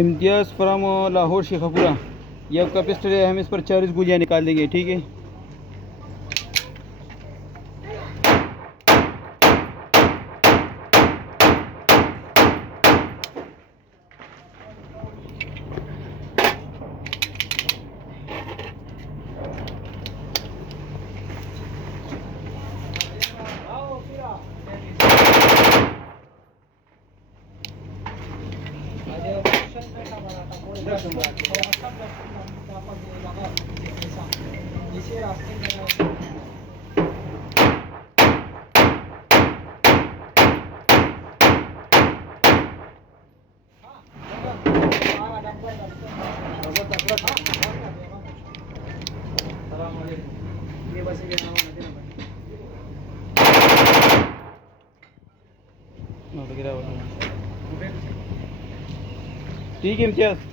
इम्तियाज़ फ्राम लाहौर शेखापुरा। ये आपका पिस्टल है, हम इस पर 40 गोलियाँ निकाल देंगे, ठीक है। ठीक है इम्तियाज़।